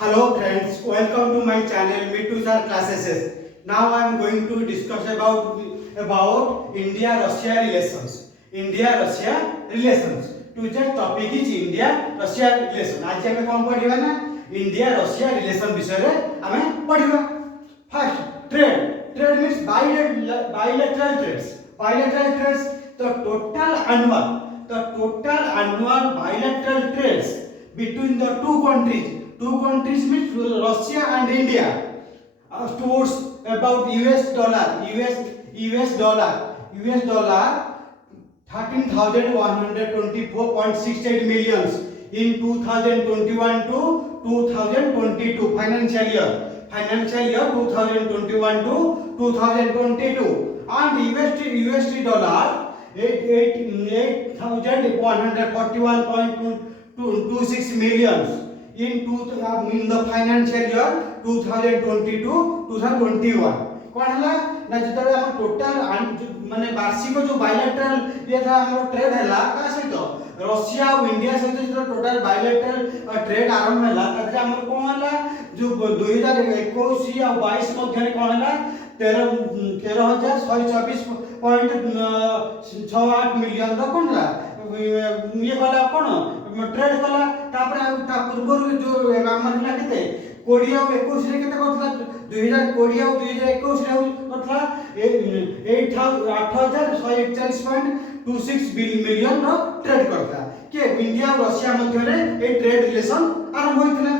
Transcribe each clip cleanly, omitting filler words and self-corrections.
Hello friends, welcome to my channel Mittu Sir Classes. Now I am going to discuss about India-Russia relations. India-Russia relations. Today's topic is India-Russia relation. आज हमें कौन पढ़िबा ना India-Russia relation विषय रे हमें पढ़िबा. First, trade. Trade means bilateral trades. Bilateral trades, the total annual bilateral trades between the two countries. Two countries means Russia and India. Towards about US dollar 13,124.68 millions in 2021 to 2022 financial year 2021 to 2022, and USD dollar 8,141.26 millions in the financial year 2022-2021. कौन है ना जितने हम total माने वार्षिक जो bilateral ये था हमरो ट्रेड हैला का सहित रशिया और इंडिया सहित जो टोटल बायलैटरल ट्रेड आरंभ हैला तते हमर कोन हैला जो 2021 और 22 मध्ये कोन हैला 13,124.68 मिलियन द कोन ला ये कला कोन ट्रेड कला तापर ता पूर्व जो हमर हिला केते 20 और 21 रे केते करथला 2020 और 2021 रे करथला 8,141.26 मिलियन रो ट्रेड करथला के इंडिया और रशिया मध्ये रे ए ट्रेड रिलेशन आरंभ होइतला.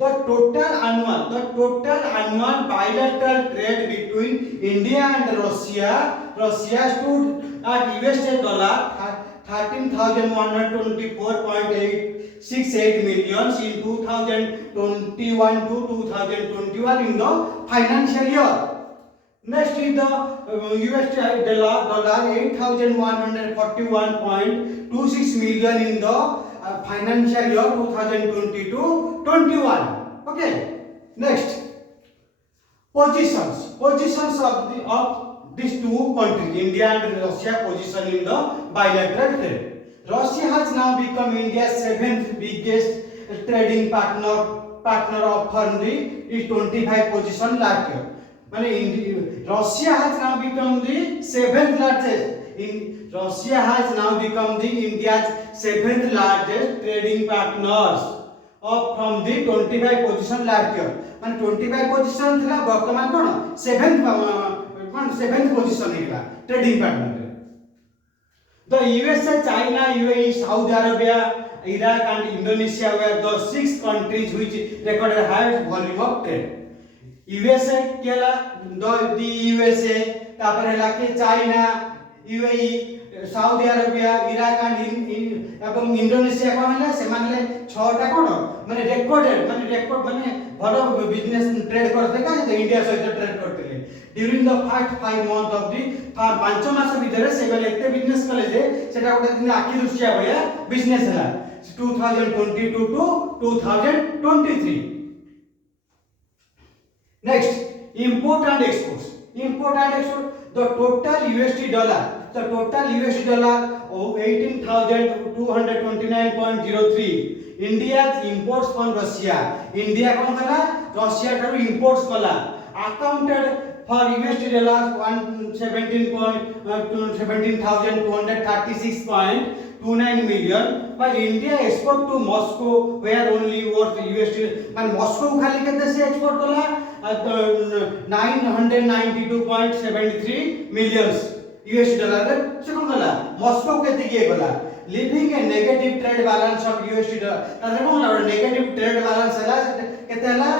The total annual bilateral trade between India and Russia stood at $13,124.868 millions in 2021 to 2021 in the financial year. Next is the USD dollar 8,141.26 million in the financial year 2022-21. Okay. Next, positions of these two countries, India and Russia, position in the bilateral trade. Russia has now become India's 7th biggest trading partner from the 25 position last year. Russia has now become the 7th largest. Russia has now become the India's 7th largest trading partners from the 25 position last year. 25 position thila वर्तमान कोन 7th position Hella trading partner. The USA, China, UAE, Saudi Arabia, Iraq and Indonesia were the 6 countries which recorded highest volume of trade. USA केला the USA तापर हेला के China, UAE, Saudi Arabia, Iraq and एवं Indonesia कोन है से मानले 6टा कोन माने record माने भलो बिजनेस ट्रेड करते का इंडिया सहित ट्रेड करते during the first 5 month of the 5 मास भीतर से माने एते बिजनेस कले जे सेटा गोटे दिन आखि दृश्य भया बिजनेस हला 2022 to 2023. Next, import and export. The total USD dollar of 18,229.03. India's imports from Russia. India कौन कला रशिया ठारू imports कला accounted for USD dollars 17,236.29 million, while India export to Moscow where only worth USD मान Moscow खाली केते से export कला 992.73 millions US dollar से कौन कला मॉस्को के दिगे गला living A negative trade balance of USD dollar तारे कौन ला नेगेटिव ट्रेड बैलेंस हला केते हला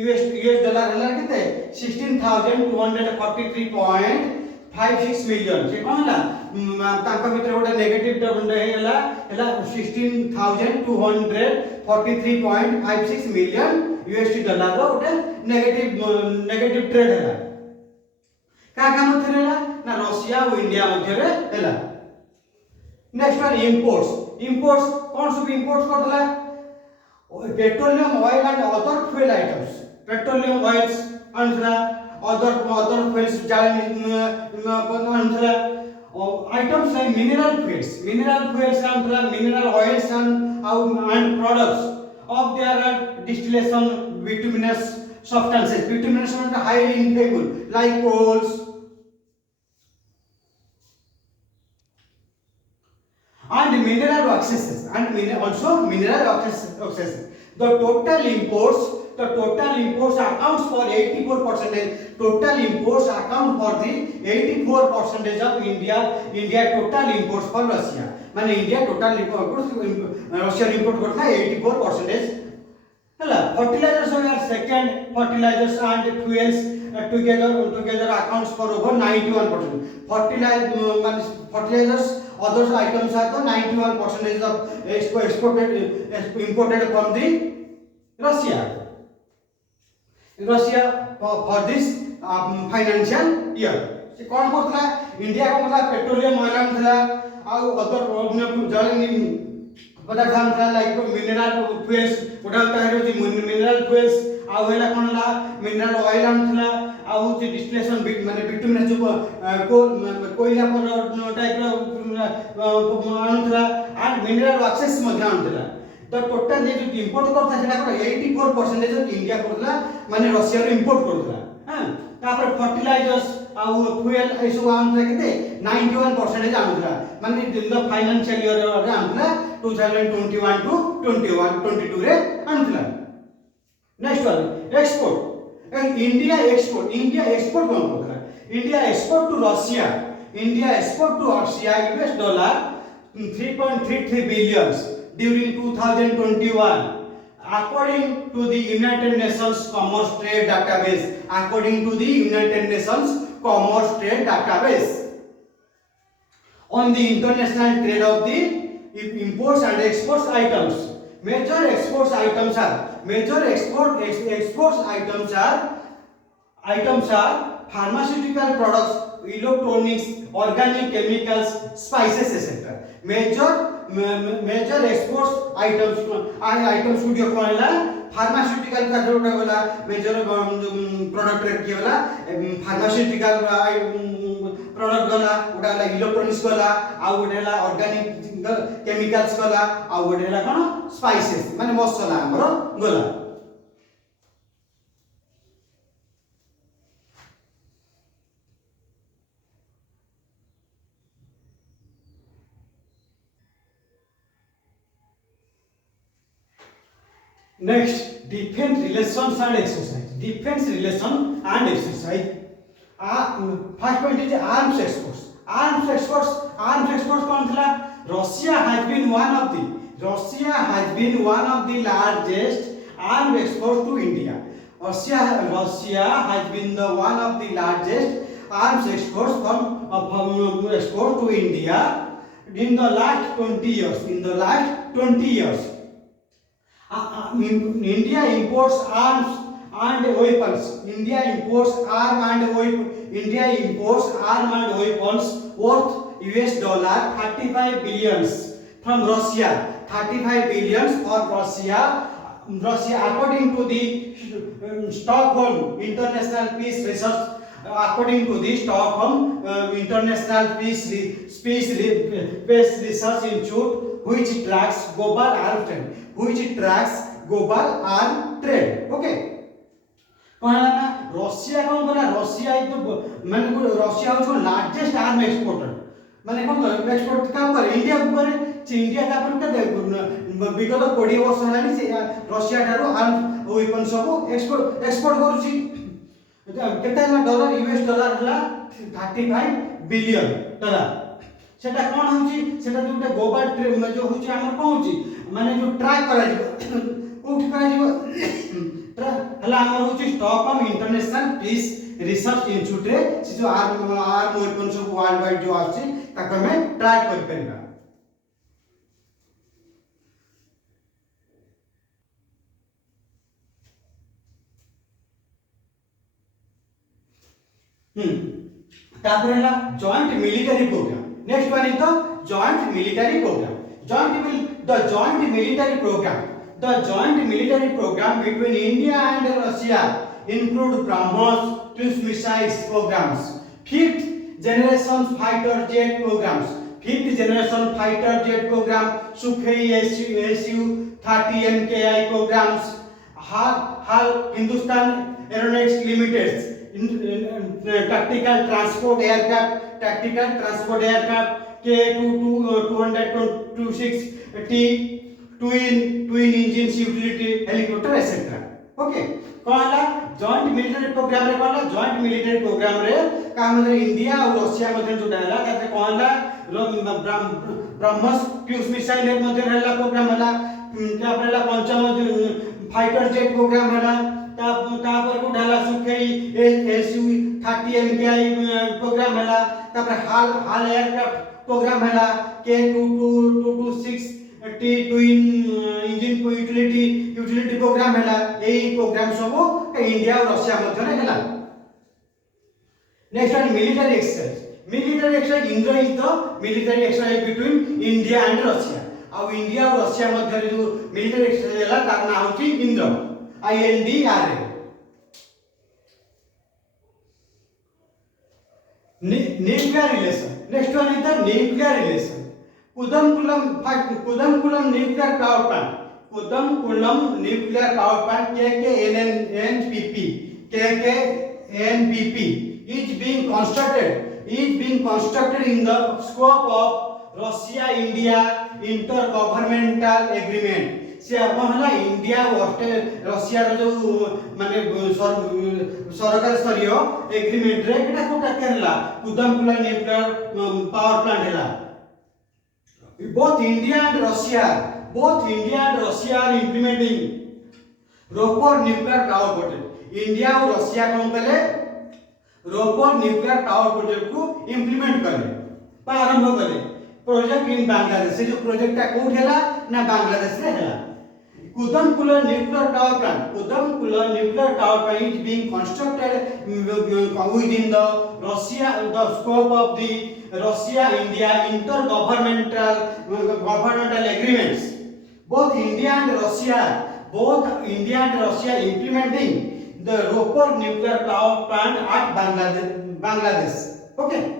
US डॉलर हला केते 16,243.56 मिलियन से कौन ला ताका भीतर गोटे नेगेटिव ट्रेड हला 16,243.56 मिलियन USD डॉलर रो गोटे नेगेटिव ट्रेड हला का काम थरेला ना रशिया और इंडिया मध्ये रे हैला. नेक्स्ट वन इंपोर्ट्स कोन सब इंपोर्ट्स करथला petroleum oil and other fuel items petroleum oils अनथला अदर फ्यूल्स जालनी अनथला items like mineral fuels and mineral oils and products of their distillation bituminous substances. Bituminous are highly inflammable like coals and mineral oxygen and also mineral oxygen. The total imports accounts for 84%. Total imports account for the 84% of India total imports for Russia. माने India total imports Russia import करता है 84%. Hela fertilizers are second. Fertilizers and fuels together accounts for over 91%. Fertilizers other items are the 91% of imported from the Russia for this financial year. से कौन करथला India को मतलब petroleum oil आनथला आ other जल पदार्थ आनथला लाइक मिनरल फ्यूल्स उडालता है जो मिनरल फ्यूल्स आ होला कोन ला मिनरल ऑयल आनथला आ जे डिस्टिलेशन माने बिटुमिनस जो कोयला पर टाइप रो आनथला एंड मिनरल ऑक्साइड्स मध्ये आनथला तो टोटल जे इंपोर्ट करता सेटा को 84% ऑफ इंडिया करथला माने रशिया रो इंपोर्ट करथला हां तापर फर्टिलाइजर्स आ फ्यूल ए सब आनथला केते 91% आनथला माने इन द फाइनेंशियल ईयर रे आनथला 2021 टू 22 रे आनथला next one export India export कौन करथला India export to Russia US dollar 3.33 billions during 2021 according to the United Nations Commerce Trade Database. On the international trade of the imports and exports items, major exports items are pharmaceutical products, electronics, organic chemicals, spices, etc. Major exports items studio कोनला pharmaceutical का जोटा वाला major product rate के वाला pharmaceutical product वाला उडा ला electronics वाला आ उडेला organic chemicals वाला आ उडेला कोन spices माने मसाला हमरो गोला Next, defense relations and exercise. First point is arms exports. Arms exports कौन था? Russia has been one of the largest arms exports to India. Russia has been one of the largest arms exports from export to India in the last 20 years. India imports arms and weapons. India imports arms and weapons worth US dollar 35 billions from Russia. 35 billions for Russia according to the Stockholm International Peace Research. According to the Stockholm International Peace Research Institute, which tracks global arms trade. Okay. कहला ना Russia कौन बोला Russia है तो माने Russia हो largest arm exporter माने कौन एक्सपोर्ट काम करे इंडिया ऊपर इंडिया का पर के विगत 20 वर्ष हलानी से रशिया ठारो आर्म वेपन सब एक्सपोर्ट करूची केते डॉलर US डॉलर हला 35 बिलियन डॉलर सेटा कोन होची सेटा जोटा ग्लोबल ट्रेड में जो होची हमर पहुंची माने जो ट्रैक करा जीवो उठ करा जीवो हला हमर होची Stockholm International Peace Research Institute रे से जो आर्म वेपन सब वर्ल्ड वाइड जो आछि ताके हमें ट्रैक कर परबा तापर हला joint military programme next one is the joint military programme the joint military program between India and Russia include BrahMos cruise missiles programs, fifth generation fighter jet programs, 5th generation fighter jet program, Sukhoi Su-30 MKI programs, HAL Hindustan Aeronautics Limited tactical transport aircraft K226T twin engines utility helicopter etc. Okay कहला joint military programme रे कहला joint military programme रे का मतलब India और Russia मध्ये जोटा हला ताते कहला ब्रह्मोस क्रूज मिसाइल रे मध्ये रहला प्रोग्राम हला क्या पहला पंचम फाइटर जेट प्रोग्राम हला ता पर को ढाला सुखई एसयू 30 एमकेआई प्रोग्राम हला तापर हाल एयरक्राफ्ट प्रोग्राम हला K2226 टी ट्विन इंजन को यूटिलिटी प्रोग्राम हैला एई प्रोग्राम सब इंडिया और रशिया मध्ये हैला next one military exercise Indra is the military exercise between India and Russia आ इंडिया और रशिया मध्ये जो मिलिटरी एक्सरसाइज हैला तार नाम होची Indra INDRA nuclear relation next one is the nuclear relation Kudamkulam nuclear power plant KKNPP is being constructed in the scope of Russia India intergovernmental agreement से अपन हला इंडिया रशिया रो जो माने सरकार स्तरीय एग्रीमेंट रे केटा कोटा केला कुदमकुलम न्यूक्लियर पावर प्लांट हैला both India and Russia are implementing Ropar nuclear power project. India और रशिया कौन करे रोपर न्यूक्लियर पावर प्रोजेक्ट को इंप्लीमेंट करे प्रारंभ करे प्रोजेक्ट इन बांग्लादेश से जो प्रोजेक्ट का कोड हैला ना बांग्लादेश रे हैला Kudamkulam nuclear power plant is being constructed within the scope of the Russia-India intergovernmental agreements. Both India and Russia implementing the Ropar nuclear power plant at Bangladesh. Okay.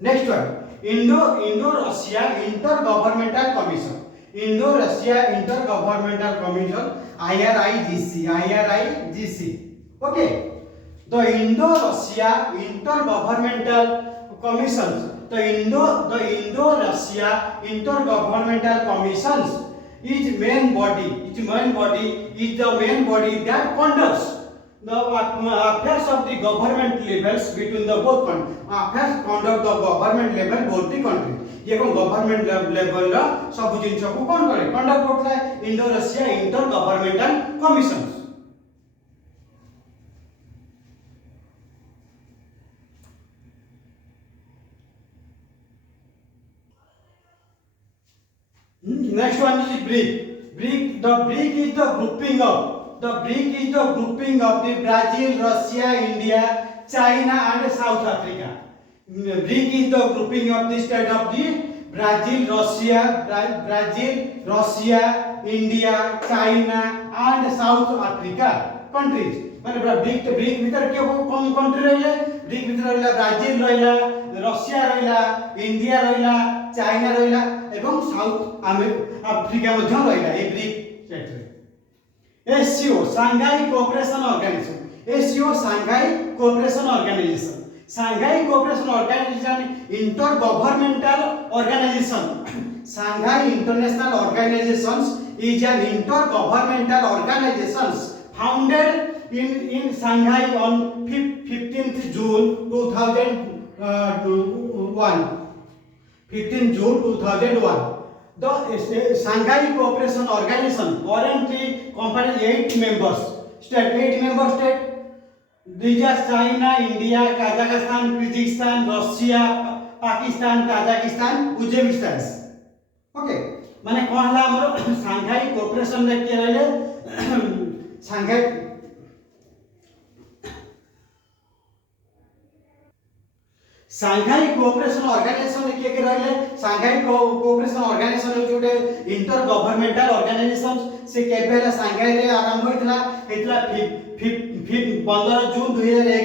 Next one, Indo-Russia Intergovernmental Commission. Indo-Russia Intergovernmental Commission IRIGC. Okay. The Indo-Russia Intergovernmental Commissions. The Indo-Russia Intergovernmental Commissions is the main body that conducts the affairs of the government levels between the both countries. Affairs conduct the government level both the countries. ये कौन government level ला सब जिनिस को कौन करे conduct करता है Indo Russia inter governmental commission next one is BRIC the BRIC is the grouping of the Brazil Russia India China and South Africa. BRIC is the grouping of the state of the Brazil, Russia, India, China and South Africa countries. माने BRIC भीतर के कौन country रहले BRIC भीतर रहला Brazil रहला Russia रहला India रहला चाइना रहला एवं साउथ अफ्रीका मध्ये रहला ए BRIC स्टेट रे SCO Shanghai Cooperation Organization Shanghai Cooperation Organization intergovernmental organization. Shanghai International Organizations is an intergovernmental organization founded in Shanghai on 15th June 2001. 15 June 2001. The Shanghai Cooperation Organization currently comprises 8 member states. These are China, India, Kazakhstan, Kyrgyzstan, Russia, Pakistan, Tajikistan, Uzbekistan. Okay. माने कौन हला हमरो Shanghai Cooperation रे के रहले Shanghai Cooperation Organization रे के रहले Shanghai Cooperation Organization जोटे इंटर गवर्नमेंटल ऑर्गेनाइजेशन से केबेला Shanghai रे आरंभ होइतला 15 जून 2001 रे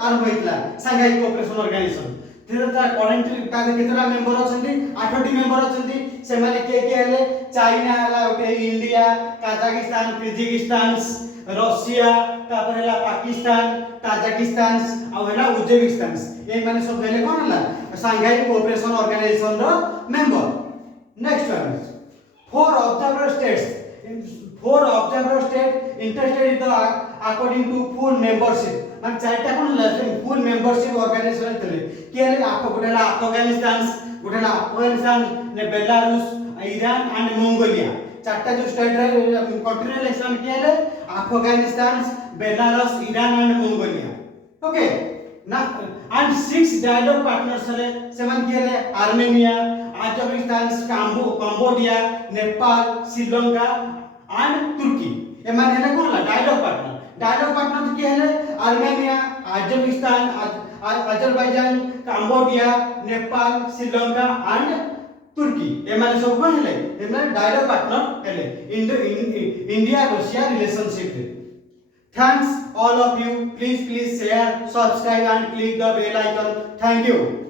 आरंभ होइतला Shanghai Cooperation Organization ता करंट ता केतरा मेंबर अछंती 8टी मेंबर अछंती से माने के हेले चाइना हला ओटे इंडिया काजाकिस्तान किर्गिस्तान रशिया तापर हला पाकिस्तान ताजिकिस्तान आ हला उज्बेकिस्तान ए माने सब हेले कोन हला सांघाई कोऑपरेशन ऑर्गेनाइजेशन रो member next one four observer state interested in the according to full membership मान चारटा कोन हला फुल मेंबरशिप ऑर्गेनाइजेशन थले के हेले गोटेला अफगानिस्तान ने बेलारूस ईरान एंड मंगोलिया चारटा जो स्टेट रे कंट्री रे इलेक्शन के हेले Afghanistan Belarus Iran and Mongolia okay ना एंड 6 डायलॉग पार्टनर्स हले सेमन के हेले Armenia Azerbaijan Cambodia Nepal Sri Lanka and तुर्की ए माने हेले कोन डायलॉग पार्टनर के हेले Armenia Azerbaijan Cambodia Nepal Sri Lanka and तुर्की ए माने सब कोन हेले ए माने डायलॉग पार्टनर हेले India Russia relationship thanks all of you please share subscribe and click the bell icon thank you